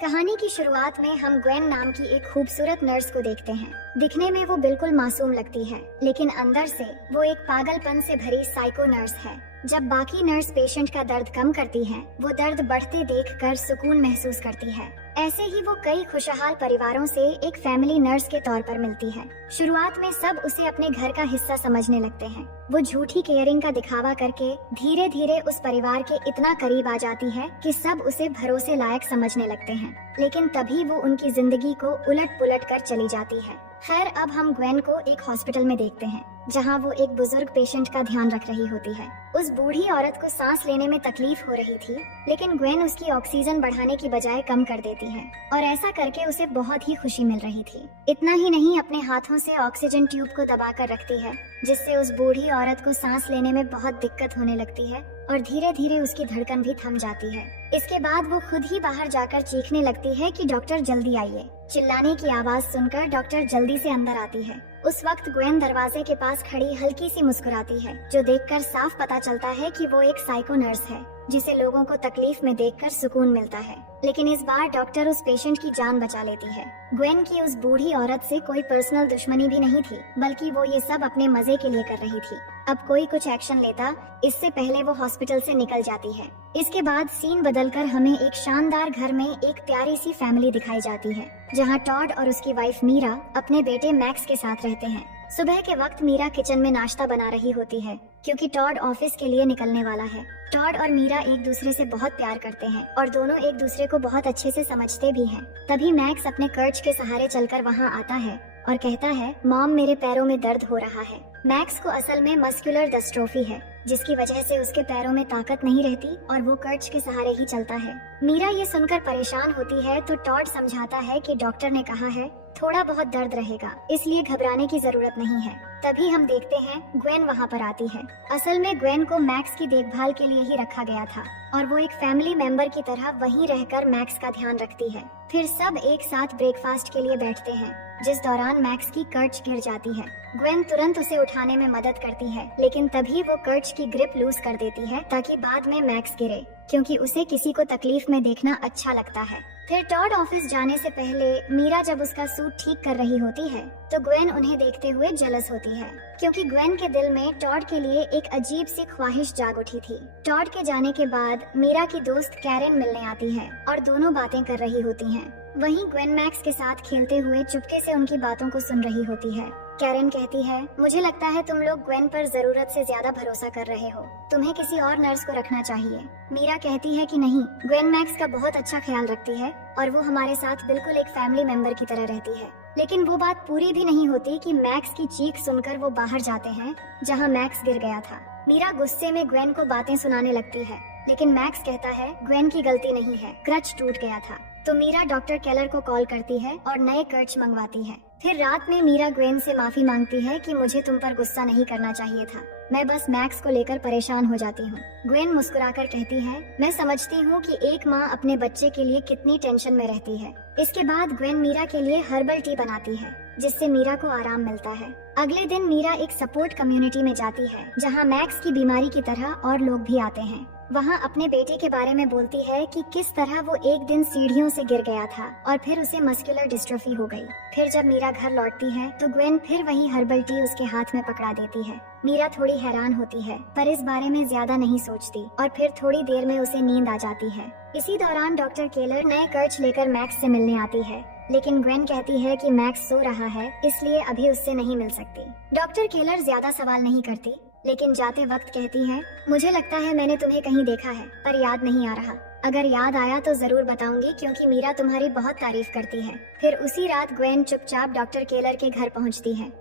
कहानी की शुरुआत में हम ग्वेन नाम की एक खूबसूरत नर्स को देखते हैं। दिखने में वो बिल्कुल मासूम लगती है, लेकिन अंदर से वो एक पागलपन से भरी साइको नर्स है। जब बाकी नर्स पेशेंट का दर्द कम करती हैं, वो दर्द बढ़ते देखकर सुकून महसूस करती है। ऐसे ही वो कई खुशहाल परिवारों से एक फैमिली नर्स के तौर पर मिलती है। शुरुआत में सब उसे अपने घर का हिस्सा समझने लगते हैं। वो झूठी केयरिंग का दिखावा करके धीरे धीरे उस परिवार के इतना करीब आ जाती है कि सब उसे भरोसे लायक समझने लगते हैं। लेकिन तभी वो उनकी जिंदगी को उलट पुलट कर चली जाती है। खैर, अब हम ग्वेन को एक हॉस्पिटल में देखते हैं, जहां वो एक बुजुर्ग पेशेंट का ध्यान रख रही होती है। उस बूढ़ी औरत को सांस लेने में तकलीफ हो रही थी, लेकिन ग्वेन उसकी ऑक्सीजन बढ़ाने की बजाय कम कर देती है और ऐसा करके उसे बहुत ही खुशी मिल रही थी। इतना ही नहीं, अपने हाथों से ऑक्सीजन ट्यूब को दबाकर रखती है, जिससे उस बूढ़ी औरत को सांस लेने में बहुत दिक्कत होने लगती है और धीरे धीरे उसकी धड़कन भी थम जाती है। इसके बाद वो खुद ही बाहर जाकर चीखने लगती है कि डॉक्टर जल्दी आइए। चिल्लाने की आवाज सुनकर डॉक्टर जल्दी से अंदर आती है। उस वक्त ग्वेन दरवाजे के पास खड़ी हल्की सी मुस्कुराती है, जो देखकर साफ पता चलता है कि वो एक साइको नर्स है, जिसे लोगों को तकलीफ में देखकर सुकून मिलता है। लेकिन इस बार डॉक्टर उस पेशेंट की जान बचा लेती है। ग्वेन की उस बूढ़ी औरत से कोई पर्सनल दुश्मनी भी नहीं थी, बल्कि वो ये सब अपने मजे के लिए कर रही थी। अब कोई कुछ एक्शन लेता, इससे पहले वो हॉस्पिटल से निकल जाती है। इसके बाद सीन बदलकर हमें एक शानदार घर में एक प्यारी सी फैमिली दिखाई जाती है, जहां टॉड और उसकी वाइफ मीरा अपने बेटे मैक्स के साथ रहते हैं। सुबह के वक्त मीरा किचन में नाश्ता बना रही होती है, क्योंकि टॉड ऑफिस के लिए निकलने वाला है। टॉड और मीरा एक दूसरे से बहुत प्यार करते हैं और दोनों एक दूसरे को बहुत अच्छे से समझते भी हैं। तभी मैक्स अपने कर्च के सहारे चलकर वहां आता है और कहता है, मॉम, मेरे पैरों में दर्द हो रहा है। मैक्स को असल में मस्कुलर डिस्ट्रोफी है, जिसकी वजह से उसके पैरों में ताकत नहीं रहती और वो कर्च के सहारे ही चलता है। मीरा ये सुनकर परेशान होती है तो टॉड समझाता है कि डॉक्टर ने कहा है थोड़ा बहुत दर्द रहेगा, इसलिए घबराने की जरूरत नहीं है। तभी हम देखते हैं ग्वेन वहाँ पर आती है। असल में ग्वेन को मैक्स की देखभाल के लिए ही रखा गया था और वो एक फैमिली मेंबर की तरह वहीं रहकर मैक्स का ध्यान रखती है। फिर सब एक साथ ब्रेकफास्ट के लिए बैठते हैं, जिस दौरान मैक्स की कर्च गिर जाती है। ग्वेन तुरंत उसे उठाने में मदद करती है, लेकिन तभी वो कर्च की ग्रिप लूज कर देती है ताकि बाद में मैक्स गिरे, क्योंकि उसे किसी को तकलीफ में देखना अच्छा लगता है। फिर टॉड ऑफिस जाने से पहले मीरा जब उसका सूट ठीक कर रही होती है, तो ग्वेन उन्हें देखते हुए जलस होती है, क्योंकि ग्वेन के दिल में टॉड के लिए एक अजीब सी ख्वाहिश जाग उठी थी। टॉड के जाने के बाद मीरा की दोस्त कैरेन मिलने आती है और दोनों बातें कर रही होती हैं। वहीं ग्वेन मैक्स के साथ खेलते हुए चुपके से उनकी बातों को सुन रही होती है। कैरेन कहती है, मुझे लगता है तुम लोग ग्वेन पर जरूरत से ज्यादा भरोसा कर रहे हो, तुम्हें किसी और नर्स को रखना चाहिए। मीरा कहती है कि नहीं, ग्वेन मैक्स का बहुत अच्छा ख्याल रखती है और वो हमारे साथ बिल्कुल एक फैमिली मेंबर की तरह रहती है। लेकिन वो बात पूरी भी नहीं होती कि मैक्स की चीख सुनकर वो बाहर जाते हैं, जहाँ मैक्स गिर गया था। मीरा गुस्से में ग्वेन को बातें सुनाने लगती है, लेकिन मैक्स कहता है ग्वेन की गलती नहीं है, क्रच टूट गया था। तो मीरा डॉक्टर केलर को कॉल करती है और नए कर्च मंगवाती है। फिर रात में मीरा ग्वेन से माफी मांगती है कि मुझे तुम पर गुस्सा नहीं करना चाहिए था, मैं बस मैक्स को लेकर परेशान हो जाती हूँ। ग्वेन मुस्कुराकर कहती है, मैं समझती हूँ कि एक माँ अपने बच्चे के लिए कितनी टेंशन में रहती है। इसके बाद ग्वेन मीरा के लिए हर्बल टी बनाती है, जिससे मीरा को आराम मिलता है। अगले दिन मीरा एक सपोर्ट कम्युनिटी में जाती है, जहाँ मैक्स की बीमारी की तरह और लोग भी आते हैं। वहाँ अपने बेटे के बारे में बोलती है कि किस तरह वो एक दिन सीढ़ियों से गिर गया था और फिर उसे मस्कुलर डिस्ट्रोफी हो गई। फिर जब मीरा घर लौटती है तो ग्वेन फिर वही हर्बल टी उसके हाथ में पकड़ा देती है। मीरा थोड़ी हैरान होती है, पर इस बारे में ज्यादा नहीं सोचती और फिर थोड़ी देर में उसे नींद आ जाती है। इसी दौरान डॉक्टर केलर नए कर्च लेकर मैक्स से मिलने आती है, लेकिन ग्वेन कहती है कि मैक्स सो रहा है, इसलिए अभी उससे नहीं मिल सकती। डॉक्टर केलर ज्यादा सवाल नहीं करती, लेकिन जाते वक्त कहती है, मुझे लगता है मैंने तुम्हें कहीं देखा है, पर याद नहीं आ रहा। अगर याद आया तो जरूर बताऊंगी, क्योंकि मीरा तुम्हारी बहुत तारीफ करती है। फिर उसी रात ग्वेन चुपचाप डॉक्टर केलर के घर पहुंचती है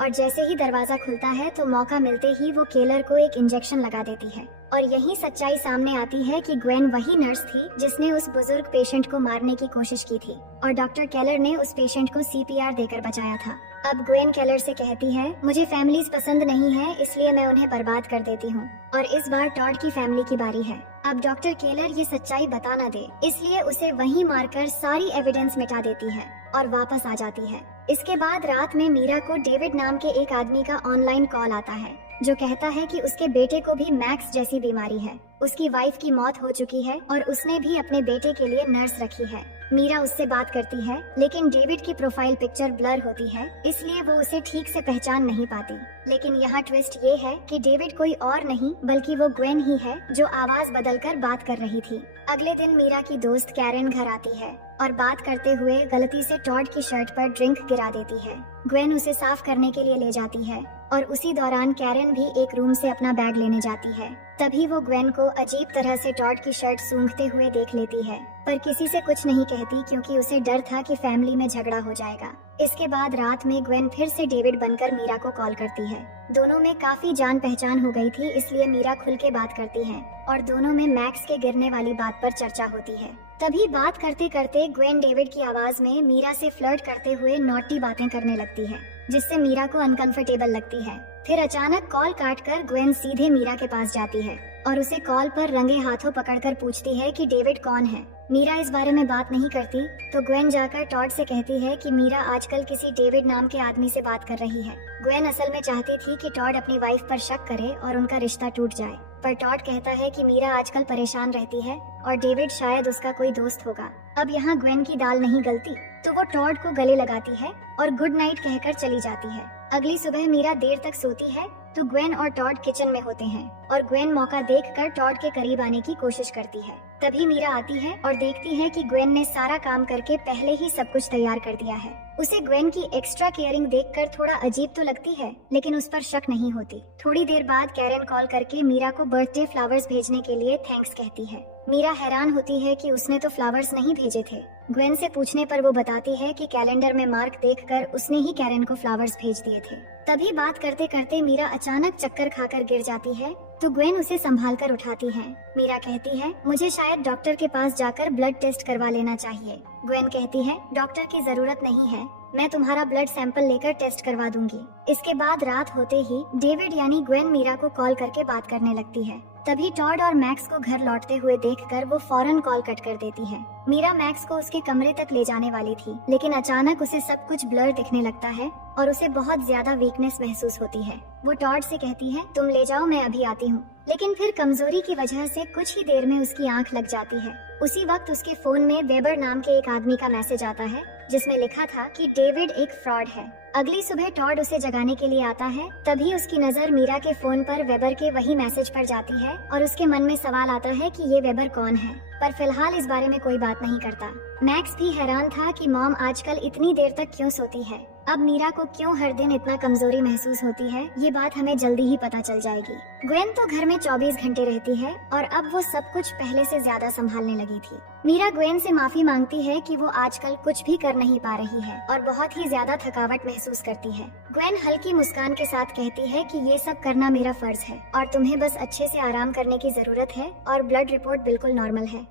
और जैसे ही दरवाजा खुलता है तो मौका मिलते ही वो केलर को एक इंजेक्शन लगा देती है। और यही सच्चाई सामने आती है कि ग्वेन वही नर्स थी जिसने उस बुजुर्ग पेशेंट को मारने की कोशिश की थी और डॉक्टर केलर ने उस पेशेंट को सीपीआर देकर बचाया था। अब ग्वेन केलर से कहती है, मुझे फैमिलीज पसंद नहीं है, इसलिए मैं उन्हें बर्बाद कर देती हूँ। और इस बार टॉड की फैमिली की बारी है। अब डॉक्टर केलर ये सच्चाई बता न दे, इसलिए उसे वहीं मारकर सारी एविडेंस मिटा देती है और वापस आ जाती है। इसके बाद रात में मीरा को डेविड नाम के एक आदमी का ऑनलाइन कॉल आता है, जो कहता है कि उसके बेटे को भी मैक्स जैसी बीमारी है, उसकी वाइफ की मौत हो चुकी है और उसने भी अपने बेटे के लिए नर्स रखी है। मीरा उससे बात करती है, लेकिन डेविड की प्रोफाइल पिक्चर ब्लर होती है, इसलिए वो उसे ठीक से पहचान नहीं पाती। लेकिन यहाँ ट्विस्ट ये है कि डेविड कोई और नहीं बल्कि वो ग्वेन ही है, जो आवाज बदलकर बात कर रही थी। अगले दिन मीरा की दोस्त कैरन घर आती है और बात करते हुए गलती से टॉड की शर्ट पर ड्रिंक गिरा देती है। ग्वेन उसे साफ करने के लिए ले जाती है और उसी दौरान कैरन भी एक रूम से अपना बैग लेने जाती है। तभी वो ग्वेन को अजीब तरह से टॉड की शर्ट सूंघते हुए देख लेती है, पर किसी से कुछ नहीं कहती क्योंकि उसे डर था कि फैमिली में झगड़ा हो जाएगा। इसके बाद रात में ग्वेन फिर से डेविड बनकर मीरा को कॉल करती है। दोनों में काफी जान पहचान हो गई थी, इसलिए मीरा खुल के बात करती है और दोनों में मैक्स के गिरने वाली बात पर चर्चा होती है। तभी बात करते करते ग्वेन डेविड की आवाज में मीरा से फ्लर्ट करते हुए नॉटी बातें करने लगती है, जिससे मीरा को अनकंफर्टेबल लगती है। फिर अचानक कॉल काटकर ग्वेन सीधे मीरा के पास जाती है और उसे कॉल पर रंगे हाथों पकड़कर पूछती है कि डेविड कौन है। मीरा इस बारे में बात नहीं करती तो ग्वेन जाकर टॉड से कहती है कि मीरा आजकल किसी डेविड नाम के आदमी से बात कर रही है। ग्वेन असल में चाहती थी कि टॉड अपनी वाइफ पर शक करे और उनका रिश्ता टूट जाए, पर टॉड कहता है कि मीरा आजकल परेशान रहती है और डेविड शायद उसका कोई दोस्त होगा। अब यहाँ ग्वेन की दाल नहीं गलती तो वो टॉड को गले लगाती है और गुड नाइट कहकर चली जाती है। अगली सुबह मीरा देर तक सोती है तो ग्वेन और टॉड किचन में होते हैं और ग्वेन मौका देखकर टॉड के करीब आने की कोशिश करती है। तभी मीरा आती है और देखती है कि ग्वेन ने सारा काम करके पहले ही सब कुछ तैयार कर दिया है। उसे ग्वेन की एक्स्ट्रा केयरिंग देखकर थोड़ा अजीब तो लगती है, लेकिन उस पर शक नहीं होती। थोड़ी देर बाद कैरन कॉल करके मीरा को बर्थडे फ्लावर्स भेजने के लिए थैंक्स कहती है। मीरा हैरान होती है कि उसने तो फ्लावर्स नहीं भेजे थे। ग्वेन से पूछने पर वो बताती है कि कैलेंडर में मार्क देखकर उसने ही कैरन को फ्लावर्स भेज दिए थे। तभी बात करते करते मीरा अचानक चक्कर खाकर गिर जाती है तो ग्वेन उसे संभाल कर उठाती है। मीरा कहती है, मुझे शायद डॉक्टर के पास जाकर ब्लड टेस्ट करवा लेना चाहिए। ग्वेन कहती है, डॉक्टर की जरूरत नहीं है, मैं तुम्हारा ब्लड सैंपल लेकर टेस्ट करवा दूंगी। इसके बाद रात होते ही डेविड यानी ग्वेन मीरा को कॉल करके बात करने लगती है। तभी टॉड और मैक्स को घर लौटते हुए देखकर वो फौरन कॉल कट कर देती है। मीरा मैक्स को उसके कमरे तक ले जाने वाली थी, लेकिन अचानक उसे सब कुछ ब्लर दिखने लगता है और उसे बहुत ज्यादा वीकनेस महसूस होती है। वो टॉड से कहती है, तुम ले जाओ, मैं अभी आती हूँ। लेकिन फिर कमजोरी की वजह से कुछ ही देर में उसकी आंख लग जाती है। उसी वक्त उसके फोन में वेबर नाम के एक आदमी का मैसेज आता है, जिसमें लिखा था कि डेविड एक फ्रॉड है। अगली सुबह टॉड उसे जगाने के लिए आता है। तभी उसकी नजर मीरा के फोन पर वेबर के वही मैसेज पर जाती है और उसके मन में सवाल आता है कि ये वेबर कौन है, पर फिलहाल इस बारे में कोई बात नहीं करता। मैक्स भी हैरान था कि मॉम आजकल इतनी देर तक क्यों सोती है। अब मीरा को क्यों हर दिन इतना कमजोरी महसूस होती है, ये बात हमें जल्दी ही पता चल जाएगी। ग्वेन तो घर में 24 घंटे रहती है और अब वो सब कुछ पहले से ज्यादा संभालने लगी थी। मीरा ग्वेन से माफी मांगती है कि वो आजकल कुछ भी कर नहीं पा रही है और बहुत ही ज्यादा थकावट महसूस करती है। ग्वेन हल्की मुस्कान के साथ कहती है कि ये सब करना मेरा फर्ज है और तुम्हें बस अच्छे से आराम करने की जरूरत है और ब्लड रिपोर्ट बिल्कुल नॉर्मल है।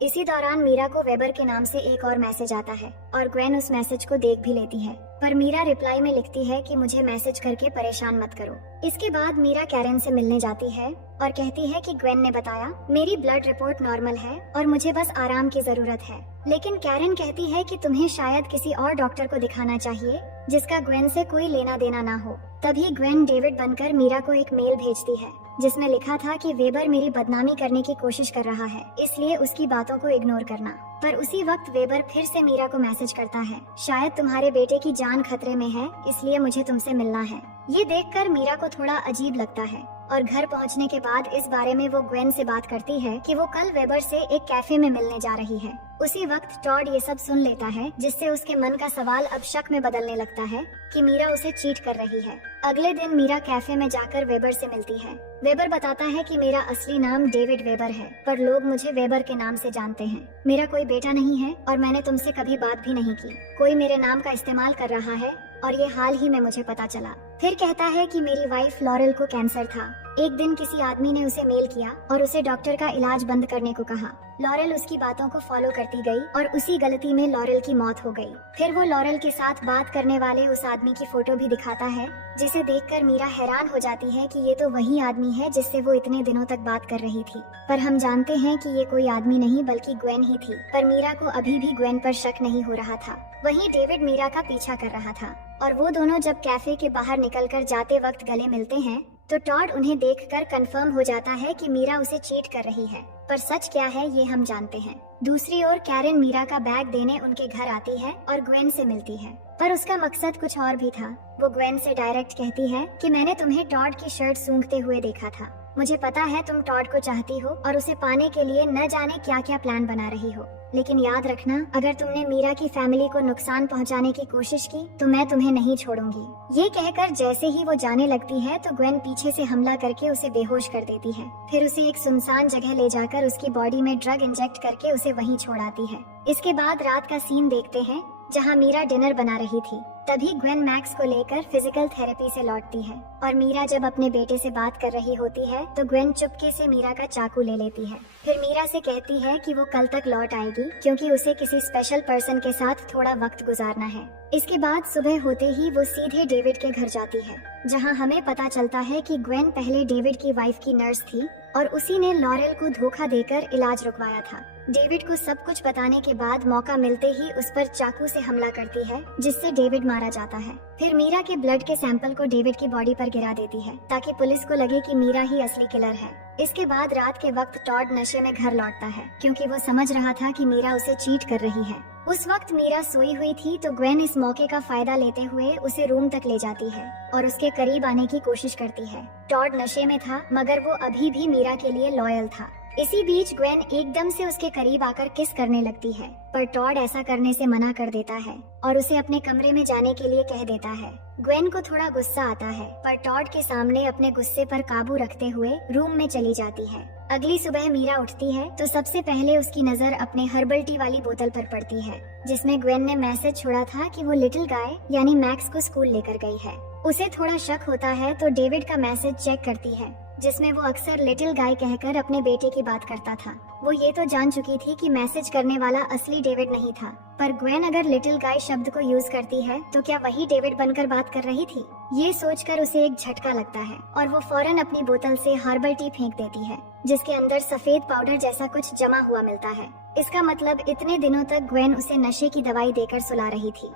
इसी दौरान मीरा को वेबर के नाम से एक और मैसेज आता है और ग्वेन उस मैसेज को देख भी लेती है, पर मीरा रिप्लाई में लिखती है कि मुझे मैसेज करके परेशान मत करो। इसके बाद मीरा कैरन से मिलने जाती है और कहती है कि ग्वेन ने बताया मेरी ब्लड रिपोर्ट नॉर्मल है और मुझे बस आराम की जरूरत है। लेकिन कैरन कहती है कि तुम्हें शायद किसी और डॉक्टर को दिखाना चाहिए जिसका ग्वेन से कोई लेना देना ना हो। तभी ग्वेन डेविड बनकर मीरा को एक मेल भेजती है जिसमें लिखा था कि वेबर मेरी बदनामी करने की कोशिश कर रहा है, इसलिए उसकी बातों को इग्नोर करना। पर उसी वक्त वेबर फिर से मीरा को मैसेज करता है, शायद तुम्हारे बेटे की जान खतरे में है, इसलिए मुझे तुमसे मिलना है। ये देखकर मीरा को थोड़ा अजीब लगता है और घर पहुंचने के बाद इस बारे में वो ग्वेन से बात करती है कि वो कल वेबर से एक कैफे में मिलने जा रही है। उसी वक्त टॉड ये सब सुन लेता है, जिससे उसके मन का सवाल अब शक में बदलने लगता है कि मीरा उसे चीट कर रही है। अगले दिन मीरा कैफे में जाकर वेबर से मिलती है। वेबर बताता है कि मेरा असली नाम डेविड वेबर है, पर लोग मुझे वेबर के नाम से जानते हैं। मेरा कोई बेटा नहीं है और मैंने तुमसे कभी बात भी नहीं की। कोई मेरे नाम का इस्तेमाल कर रहा है और ये हाल ही में मुझे पता चला। फिर कहता है कि मेरी वाइफ लॉरेल को कैंसर था। एक दिन किसी आदमी ने उसे मेल किया और उसे डॉक्टर का इलाज बंद करने को कहा। लॉरेल उसकी बातों को फॉलो करती गई और उसी गलती में लॉरेल की मौत हो गई। फिर वो लॉरेल के साथ बात करने वाले उस आदमी की फोटो भी दिखाता है, जिसे देखकर मीरा हैरान हो जाती है कि ये तो वही आदमी है जिससे वो इतने दिनों तक बात कर रही थी। पर हम जानते हैं कि ये कोई आदमी नहीं बल्कि ग्वेन ही थी। पर मीरा को अभी भी ग्वेन पर शक नहीं हो रहा था। वहीं डेविड मीरा का पीछा कर रहा था और वो दोनों जब कैफे के बाहर निकलकर जाते वक्त गले मिलते हैं तो टॉड उन्हें देखकर कंफर्म हो जाता है कि मीरा उसे चीट कर रही है, पर सच क्या है ये हम जानते हैं। दूसरी ओर कैरन मीरा का बैग देने उनके घर आती है और ग्वेन से मिलती है, पर उसका मकसद कुछ और भी था। वो ग्वेन से डायरेक्ट कहती है कि मैंने तुम्हें टॉड की शर्ट सूंघते हुए देखा था। मुझे पता है तुम टॉड को चाहती हो और उसे पाने के लिए न जाने क्या क्या प्लान बना रही हो, लेकिन याद रखना, अगर तुमने मीरा की फैमिली को नुकसान पहुंचाने की कोशिश की तो मैं तुम्हें नहीं छोड़ूंगी। ये कहकर जैसे ही वो जाने लगती है तो ग्वेन पीछे से हमला करके उसे बेहोश कर देती है। फिर उसे एक सुनसान जगह ले जाकर उसकी बॉडी में ड्रग इंजेक्ट करके उसे वहीं छोड़ाती है। इसके बाद रात का सीन देखते हैं जहाँ मीरा डिनर बना रही थी। तभी ग्वेन मैक्स को लेकर फिजिकल थेरेपी से लौटती है और मीरा जब अपने बेटे से बात कर रही होती है तो ग्वेन चुपके से मीरा का चाकू ले लेती है। फिर मीरा से कहती है कि वो कल तक लौट आएगी क्योंकि उसे किसी स्पेशल पर्सन के साथ थोड़ा वक्त गुजारना है। इसके बाद सुबह होते ही वो सीधे डेविड के घर जाती है, जहां हमें पता चलता है कि ग्वेन पहले डेविड की वाइफ की नर्स थी और उसी ने लॉरेल को धोखा देकर इलाज रुकवाया था। डेविड को सब कुछ बताने के बाद मौका मिलते ही उस पर चाकू से हमला करती है, जिससे डेविड मारा जाता है। फिर मीरा के ब्लड के सैंपल को डेविड की बॉडी पर गिरा देती है ताकि पुलिस को लगे कि मीरा ही असली किलर है। इसके बाद रात के वक्त टॉड नशे में घर लौटता है क्योंकि वो समझ रहा था कि मीरा उसे चीट कर रही है। उस वक्त मीरा सोई हुई थी तो ग्वेन इस मौके का फायदा लेते हुए उसे रूम तक ले जाती है और उसके करीब आने की कोशिश करती है। टॉड नशे में था मगर वो अभी भी मीरा के लिए लॉयल था। इसी बीच ग्वेन एकदम से उसके करीब आकर किस करने लगती है, पर टॉड ऐसा करने से मना कर देता है और उसे अपने कमरे में जाने के लिए कह देता है। ग्वेन को थोड़ा गुस्सा आता है पर टॉड के सामने अपने गुस्से पर काबू रखते हुए रूम में चली जाती है। अगली सुबह मीरा उठती है तो सबसे पहले उसकी नजर अपने हर्बल टी वाली बोतल पर पड़ती है, जिसमें ग्वेन ने मैसेज छोड़ा था कि वो लिटिल गाय यानी मैक्स को स्कूल लेकर गई है। उसे थोड़ा शक होता है तो डेविड का मैसेज चेक करती है, जिसमें वो अक्सर लिटिल गाय कहकर अपने बेटे की बात करता था। वो ये तो जान चुकी थी कि मैसेज करने वाला असली डेविड नहीं था, पर ग्वेन अगर लिटिल गाय शब्द को यूज करती है तो क्या वही डेविड बनकर बात कर रही थी। ये सोचकर उसे एक झटका लगता है और वो फौरन अपनी बोतल से हर्बल टी फेंक देती है, जिसके अंदर सफेद पाउडर जैसा कुछ जमा हुआ मिलता है। इसका मतलब इतने दिनों तक ग्वेन उसे नशे की दवाई देकर सुला रही थी।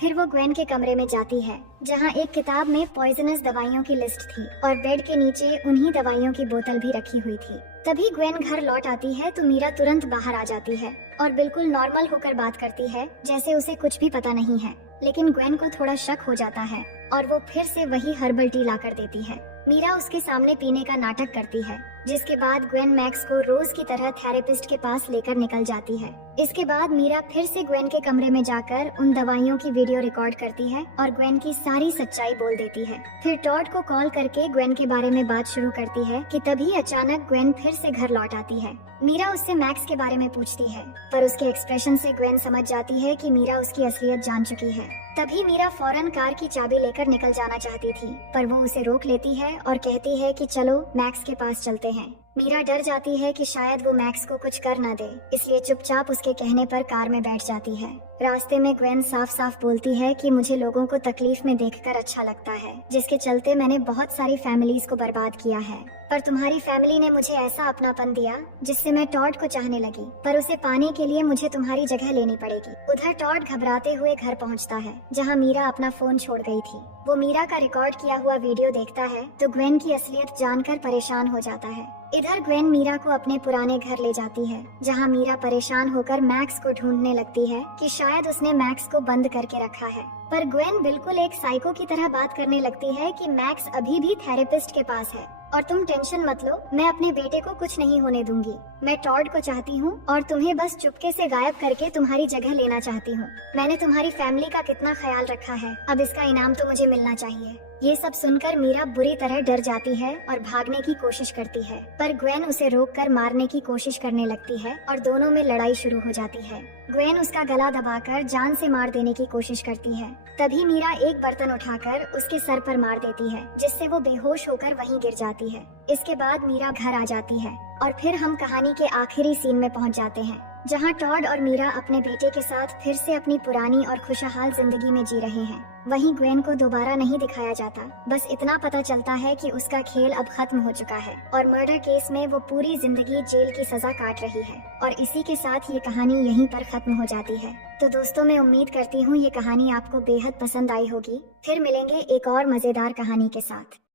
फिर वो ग्वेन के कमरे में जाती है, जहाँ एक किताब में पॉइजनस दवाइयों की लिस्ट थी और बेड के नीचे उन्हीं दवाइयों की बोतल भी रखी हुई थी। तभी ग्वेन घर लौट आती है तो मीरा तुरंत बाहर आ जाती है और बिल्कुल नॉर्मल होकर बात करती है, जैसे उसे कुछ भी पता नहीं है। लेकिन ग्वेन को थोड़ा शक हो जाता है और वो फिर से वही हर्बल टी ला कर देती है। मीरा उसके सामने पीने का नाटक करती है, जिसके बाद ग्वेन मैक्स को रोज की तरह थेरेपिस्ट के पास लेकर निकल जाती है। इसके बाद मीरा फिर से ग्वेन के कमरे में जाकर उन दवाइयों की वीडियो रिकॉर्ड करती है और ग्वेन की सारी सच्चाई बोल देती है। फिर टॉड को कॉल करके ग्वेन के बारे में बात शुरू करती है कि तभी अचानक ग्वेन फिर से घर लौट आती है। मीरा उससे मैक्स के बारे में पूछती है, पर उसके एक्सप्रेशन से ग्वेन समझ जाती है कि मीरा उसकी असलियत जान चुकी है। तभी मीरा फौरन कार की चाबी लेकर निकल जाना चाहती थी, पर वो उसे रोक लेती है और कहती है कि चलो मैक्स के पास चलते हैं। मीरा डर जाती है कि शायद वो मैक्स को कुछ कर न दे, इसलिए चुपचाप उसके कहने पर कार में बैठ जाती है। रास्ते में ग्वेन साफ साफ बोलती है कि मुझे लोगों को तकलीफ में देखकर अच्छा लगता है, जिसके चलते मैंने बहुत सारी फैमिलीज को बर्बाद किया है, पर तुम्हारी फैमिली ने मुझे ऐसा अपनापन दिया जिससे मैं टॉड को चाहने लगी, पर उसे पाने के लिए मुझे तुम्हारी जगह लेनी पड़ेगी। उधर टॉड घबराते हुए घर पहुंचता है, जहां मीरा अपना फोन छोड़ गई थी। वो मीरा का रिकॉर्ड किया हुआ वीडियो देखता है तो ग्वेन की असलियत जानकर परेशान हो जाता है। इधर ग्वेन मीरा को अपने पुराने घर ले जाती है, जहां मीरा परेशान होकर मैक्स को ढूंढने लगती है कि शायद उसने मैक्स को बंद करके रखा है। पर ग्वेन बिल्कुल एक साइको की तरह बात करने लगती है कि मैक्स अभी भी थेरेपिस्ट के पास है और तुम टेंशन मत लो, मैं अपने बेटे को कुछ नहीं होने दूंगी। मैं टॉड को चाहती हूँ और तुम्हें बस चुपके से गायब करके तुम्हारी जगह लेना चाहती हूँ। मैंने तुम्हारी फैमिली का कितना ख्याल रखा है, अब इसका इनाम तो मुझे मिलना चाहिए। ये सब सुनकर मीरा बुरी तरह डर जाती है और भागने की कोशिश करती है, पर ग्वेन उसे रोककर मारने की कोशिश करने लगती है और दोनों में लड़ाई शुरू हो जाती है। ग्वेन उसका गला दबाकर जान से मार देने की कोशिश करती है। तभी मीरा एक बर्तन उठाकर उसके सर पर मार देती है, जिससे वो बेहोश होकर वहीं गिर जाती है। इसके बाद मीरा घर आ जाती है और फिर हम कहानी के आखिरी सीन में पहुंच जाते हैं, जहां टॉड और मीरा अपने बेटे के साथ फिर से अपनी पुरानी और खुशहाल जिंदगी में जी रहे हैं। वहीं ग्वेन को दोबारा नहीं दिखाया जाता, बस इतना पता चलता है कि उसका खेल अब खत्म हो चुका है और मर्डर केस में वो पूरी जिंदगी जेल की सजा काट रही है। और इसी के साथ ये कहानी यहीं पर खत्म हो जाती है। तो दोस्तों, मैं उम्मीद करती हूँ ये कहानी आपको बेहद पसंद आई होगी। फिर मिलेंगे एक और मजेदार कहानी के साथ।